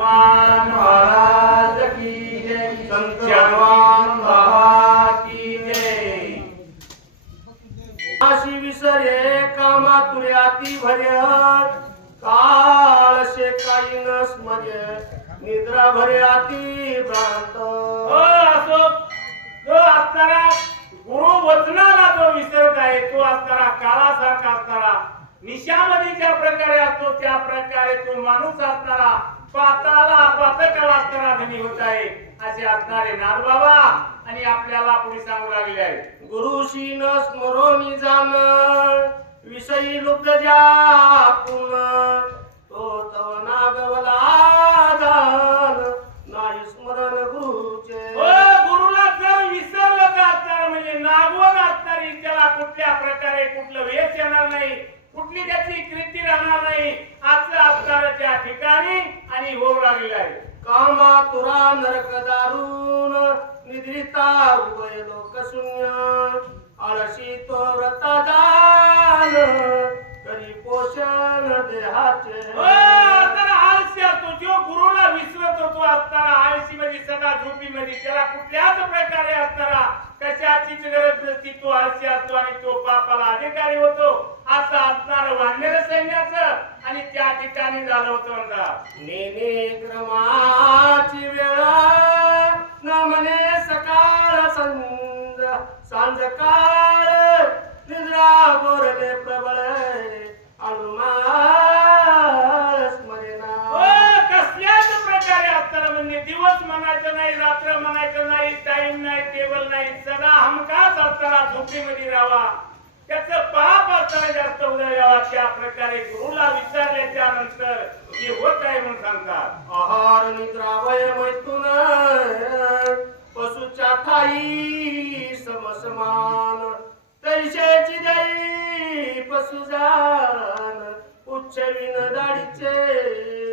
महाराज की जय, संत भगवान बाबा की जय। अशी विसरे कामातून याती भर्य, काळ शे काही न स्मर्य, निद्रा भर्याती भ्रांत। असो जो असणारा गुरु वचनाला जो विसरत आहे तो असणारा काळासारखा असणारा निशामध्ये ज्या प्रकारे असतो त्या प्रकारे तो माणूस असणारा पातकाला असणारा धनी होत आहे असे असणारे नागबाबा आणि आपल्याला पुढे सांगू लागले आहे। गुरुशी न स्मरोनी जाण, विषयी लुब्ध जापून, तो तव नागवला जाण, नाही स्मरण गुरुचे। गुरुला जर विसरलं तर असणार म्हणजे नागवण असणारी त्याला कुठल्या प्रकारे कुठलं वेश येणार नाही, कुठली त्याची कृती राहणार नाही असं असणार त्या ठिकाणी आणि होऊ लागलेलं आहे। कामा तुरा नरक दारुण, निद्रिता उभय लोक शून्य, आळशी तो व्रता जाण, करी पोषण देहाचे। तर आळशी असतो जो गुरुला विसरत होतो असताना आळशी मध्ये सदा झोपी मध्ये त्याला कुठल्याच प्रकारे असताना कशाचीच गरज नसती तो आळशी असतो आणि तो पापाला अधिकारी होतो असं असणार वानर सैन्याचं आणि त्या ठिकाणी झालं होतं म्हणतात। नेने क्रमाची वेळ, न म्हणे सकाळ सांज काळ, निद्रा गोरले प्रबळ, अनुमाळ स्मरेना। कसल्याच प्रकारे असताना म्हणजे दिवस म्हणायचं नाही, रात्र म्हणायचं नाही, टाइम नाही, टेबल नाही, सदा हमखास असताना झोपेमध्ये राहावा, त्याचं पाप असताना जास्त उदय यावा त्या प्रकारे गुरुला विचारल्याच्या नंतर हे होत आहे म्हणून सांगतात। आहार निद्रा वय मैथुन, पशुच्या ठाई समसमान, तैशेची देई पशु जान, उच्च विन दाढीचे।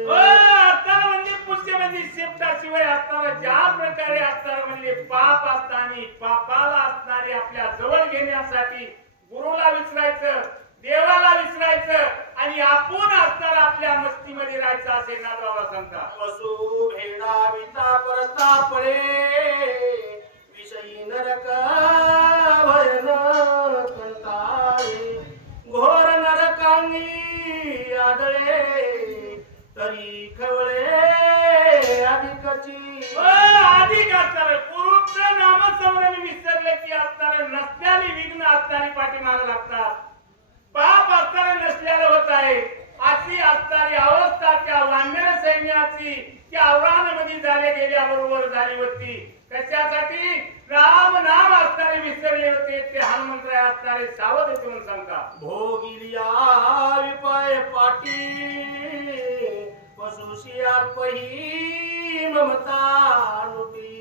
असताना म्हणजे पुष्य म्हणजे शेपटाशिवाय असताना ज्या प्रकारे असताना म्हणजे पाप असताना पापाला असणारे आपल्या जवळ घेण्यासाठी गुरुला विसरायचं, देवाला विसरायचं आणि आपण असताना आपल्या मस्तीमध्ये राहायचं असे नागरावला सांगतात। पशु भेदाविता परता पडे, विषयी नरक भयन कंटाळे, घोर नरकांगी आदळे, तरी खवळे अधिकची। अधिक असणार गुरुचं नामस्मरण विसरले की असणार नसल्याने विघ्न असणारी पाठीमागे लागतात, पाप असताना नसल्याला होत आहे अशी असणारी अवस्था त्या वानर सैन्याची त्या औराणामध्ये झाले गेल्याबरोबर झाली होती। कशासाठी राम नाम असणारे विसरले होते ते हनुमंतराय असणारे सावध होते म्हणून सांगतात। भोगिलिया विपाय पाटी, पशुशी अल्पही ममता लुटी,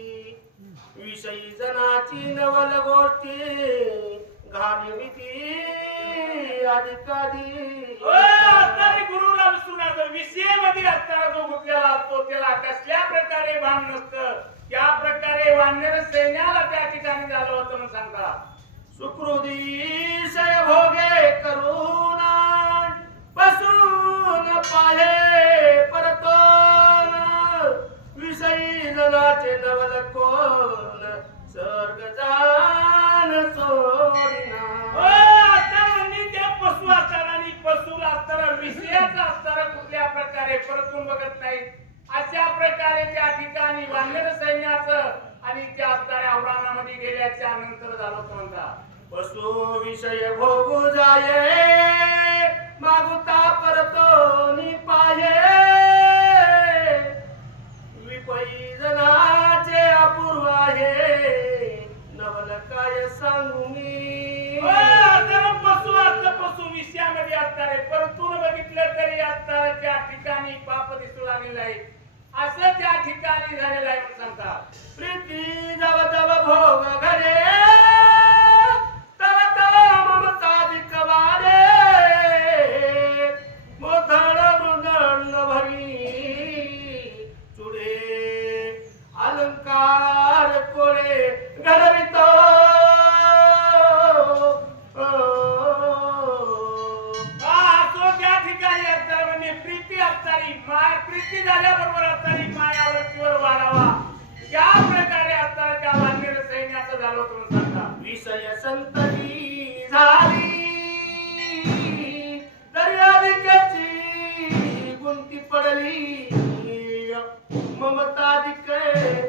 विषयी जनाची नवल गोष्टी, घालविती अधिकारी। गुरुला विसरून विषय मध्ये असताना जो गुंतलेला असतो त्याला कसल्या प्रकारे भान नसतं त्या प्रकारे वानर सैन्याला त्या ठिकाणी झालं होतं म्हणून सांगतात। सुकृतिशय भोगे करून, बसून पाहे परतोन, विषयी जनाचे नवल कोण, सर्ग जान सोडिना। पशु असताना आणि पशुला असताना विषयाचा असताना कुठल्या प्रकारे परतून बघत नाही अशा प्रकारे त्या ठिकाणी वानर सैन्याचं आणि त्या असणाऱ्या औराणामध्ये गेल्याच्या नंतर झालं होतं म्हणतात। पशु विषय भोगू जाये, मागुता परतो निपाये, विपयी जनाचे अपूर्व आहे, नवल काय सांगू मी। पशु असतं पशु विषयामध्ये असणारे परतून बघितलं तरी असणार त्या ठिकाणी पाप दिसू लागलेलं आहे असं त्या ठिकाणी झालेलं आहे म्हणून सांगतात। प्रीती जव जव भोग घडे, तव तव ममताधिक वाढे, मोथळ मृदंड भरी, चुडे अलंकार कोळे घडवितो। त्या ठिकाणी असणार म्हणजे प्रीती असणारी प्रीती झाल्याबरोबर असणारी ममताधिक